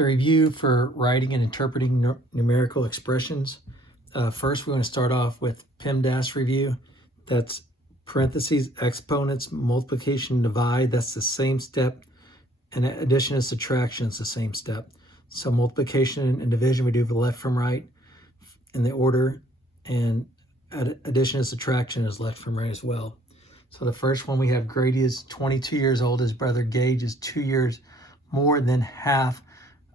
The review for writing and interpreting numerical expressions. First, we want to start off with PEMDAS review. That's parentheses, exponents, multiplication, divide. That's the same step. And addition and subtraction is the same step. So multiplication and division we do left from right in the order, and addition and subtraction is left from right as well. So the first one we have, Grady is 22 years old. His brother Gage is 2 years more than half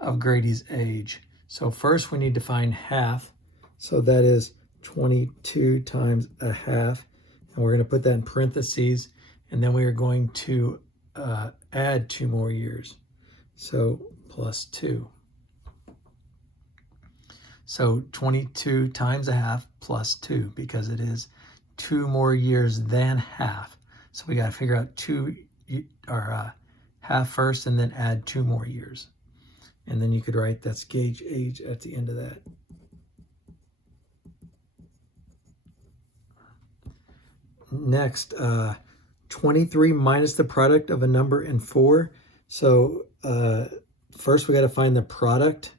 of Grady's age. So first we need to find half. So that is 22 times a half. And we're going to put that in parentheses. And then we are going to add 2 more years. So plus 2. So 22 times a half plus 2, because it is 2 more years than half. So we got to figure out half first and then add 2 more years. And then you could write that's Gage age at the end of that. Next, 23 minus the product of a number and 4. So first we got to find the product,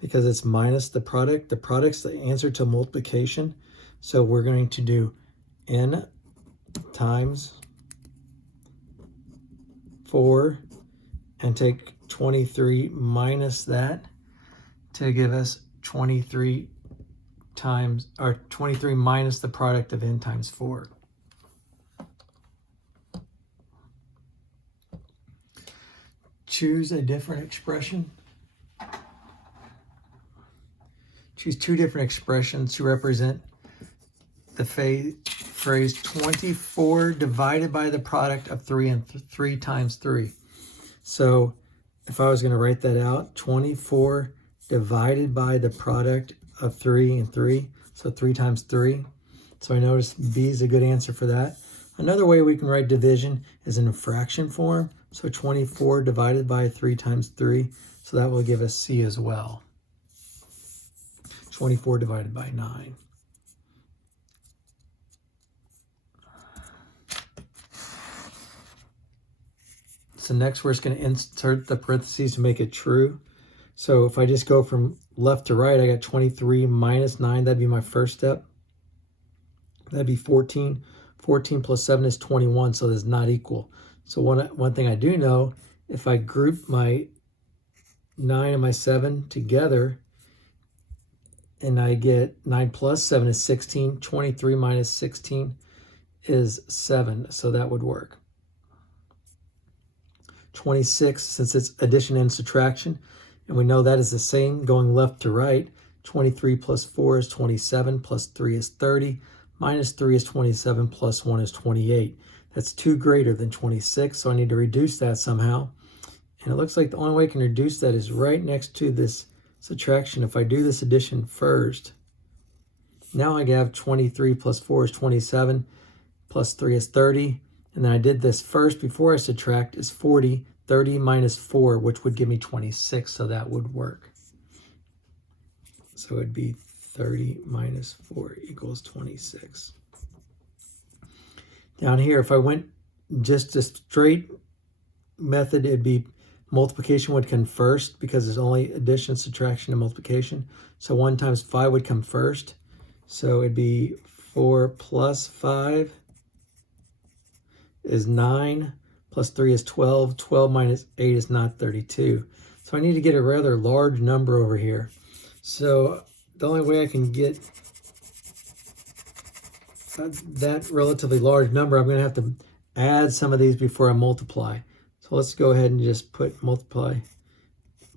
because it's minus the product. The product's the answer to multiplication. So we're going to do n times 4 and take 23 minus that to give us 23 times, or 23 minus the product of n times 4. Choose a different expression. Choose 2 different expressions to represent the phrase 24 divided by the product of 3 and 3 times 3. So if I was going to write that out, 24 divided by the product of 3 and 3, so 3 times 3. So I notice B is a good answer for that. Another way we can write division is in a fraction form. So 24 divided by 3 times 3. So that will give us C as well. 24 divided by 9. So next we're just going to insert the parentheses to make it true. So if I just go from left to right, I got 23 minus 9. That'd be my first step. That'd be 14. 14 plus 7 is 21, so that's not equal. So one thing I do know, if I group my 9 and my 7 together, and I get 9 plus 7 is 16. 23 minus 16 is 7, so that would work. 26, since it's addition and subtraction, and we know that is the same going left to right. 23 plus 4 is 27, plus 3 is 30, minus 3 is 27, plus 1 is 28. That's 2 greater than 26, so I need to reduce that somehow. And it looks like the only way I can reduce that is right next to this subtraction. If I do this addition first, now I have 23 plus 4 is 27, plus 3 is 30, and then I did this first before I subtract is 40, 30 minus 4, which would give me 26, so that would work. So it'd be 30 minus 4 equals 26. Down here, if I went just a straight method, it'd be multiplication would come first, because there's only addition, subtraction, and multiplication. So 1 times 5 would come first. So it'd be 4 plus 5 is 9, plus 3 is 12. 12 minus 8 is not 32. So I need to get a rather large number over here. So the only way I can get that relatively large number, I'm going to have to add some of these before I multiply. So let's go ahead and just put multiply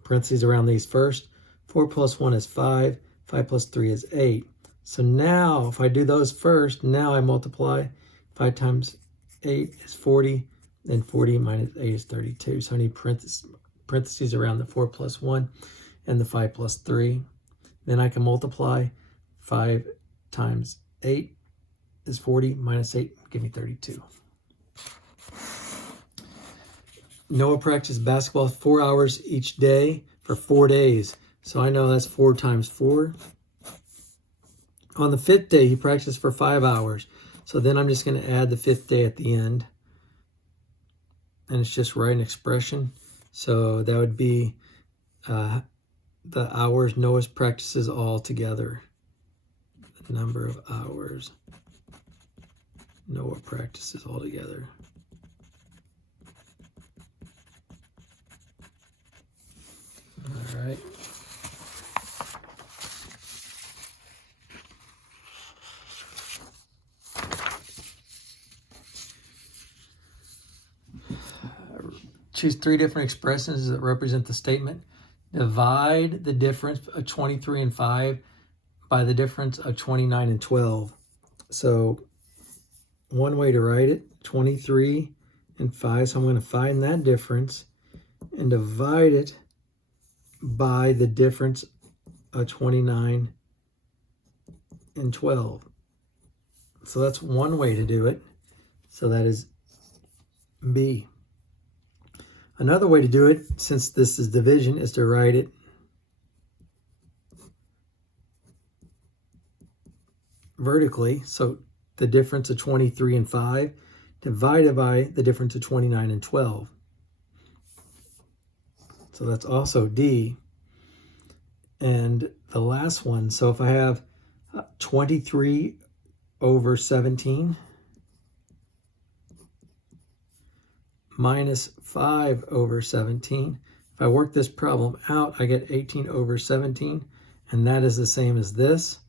parentheses around these first. 4 plus 1 is 5. 5 plus 3 is 8. So now if I do those first, now I multiply. 5 times 8 is 40. Then 40 minus 8 is 32. So I need parentheses around the 4 plus 1 and the 5 plus 3. Then I can multiply. 5 times 8 is 40, minus 8, give me 32. Noah practiced basketball 4 hours each day for 4 days. So I know that's 4 times 4. On the 5th day, he practiced for 5 hours. So then I'm just going to add the 5th day at the end. And it's just write an expression. So that would be the hours Noah practices all together. The number of hours Noah practices all together. All right. Choose 3 different expressions that represent the statement. Divide the difference of 23 and 5 by the difference of 29 and 12. So one way to write it, 23 and 5. So I'm going to find that difference and divide it by the difference of 29 and 12. So that's one way to do it. So that is B. Another way to do it, since this is division, is to write it vertically. So the difference of 23 and 5 divided by the difference of 29 and 12. So that's also D. And the last one, so if I have 23 over 17 minus 5 over 17. If I work this problem out, I get 18 over 17, and that is the same as this.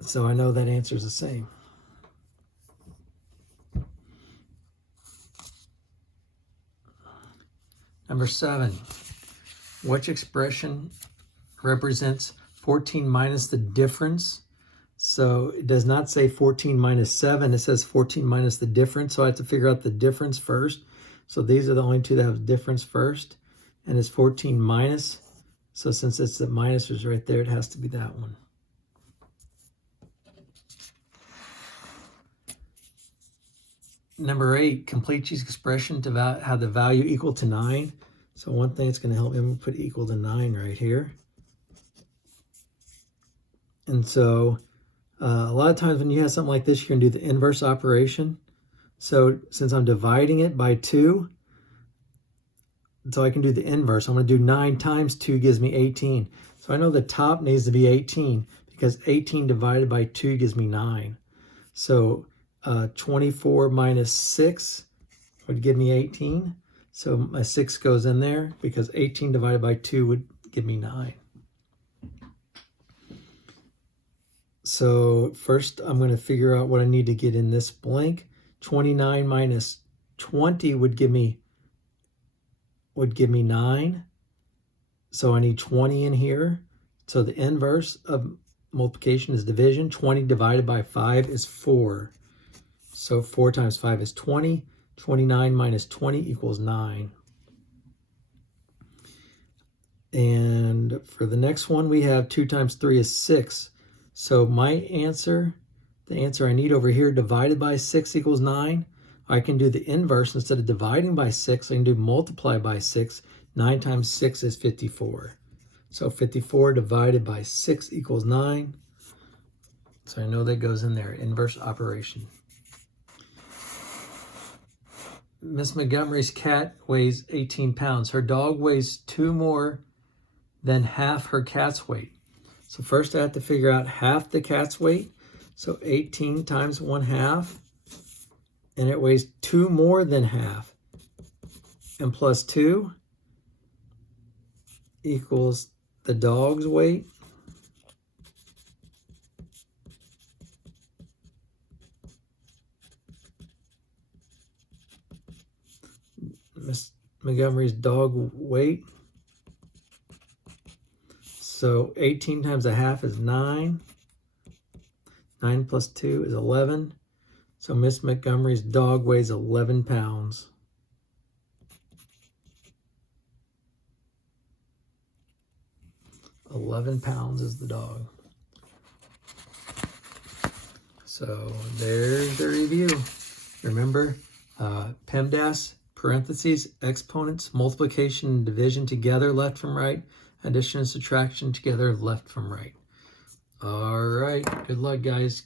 So I know that answer is the same. Number 7, which expression represents 14 minus the difference? So it does not say 14 minus 7. It says 14 minus the difference. So I have to figure out the difference first. So these are the only two that have difference first. And it's 14 minus. So since it's the minus is right there, it has to be that one. Number 8, complete each expression to have the value equal to 9. So one thing that's going to help him put equal to 9 right here. And so a lot of times when you have something like this, you're going to do the inverse operation. So since I'm dividing it by 2, so I can do the inverse. I'm going to do 9 times 2 gives me 18. So I know the top needs to be 18 because 18 divided by 2 gives me 9. So 24 minus 6 would give me 18. So my 6 goes in there because 18 divided by 2 would give me 9. So first I'm going to figure out what I need to get in this blank. 29 minus 20 would give me 9. So I need 20 in here. So the inverse of multiplication is division. 20 divided by 5 is 4. So 4 times 5 is 20. 29 minus 20 equals 9. And for the next one, we have 2 times 3 is 6. So my answer, the answer I need over here, divided by 6 equals 9. I can do the inverse. Instead of dividing by 6, I can do multiply by 6. 9 times 6 is 54. So 54 divided by 6 equals 9. So I know that goes in there, inverse operation. Miss Montgomery's cat weighs 18 pounds. Her dog weighs 2 more than half her cat's weight. So first I have to figure out half the cat's weight. So 18 times 1/2. And it weighs 2 more than half. And plus 2 equals the dog's weight. Miss Montgomery's dog weight. So 18 times 1/2 is 9. 9 plus 2 is 11. So Miss Montgomery's dog weighs 11 pounds. £11 pounds is the dog. So there's the review. Remember, PEMDAS, parentheses, exponents, multiplication and division together, left from right, addition and subtraction together, left from right. All right, good luck, guys.